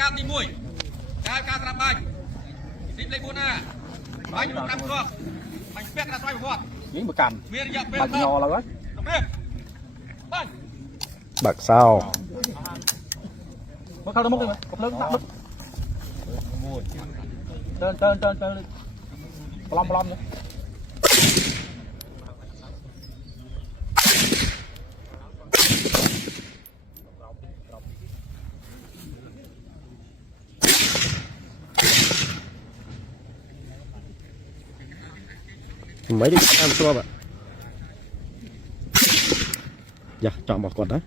การตีมวยการรับใบสิบเลยบุญนะใบอยู่ตามตัวใบเปียกระสายหัวนี่มากันมีระยะเป็น บักยอแล้ววะ ตรงนี้ไป บักเศร้า มันเข้าตะมุกเลยไหมกับเลิกตักเดินปลอมเนี่ยmấy đi ăn xua bạn dạ chọn một con đấy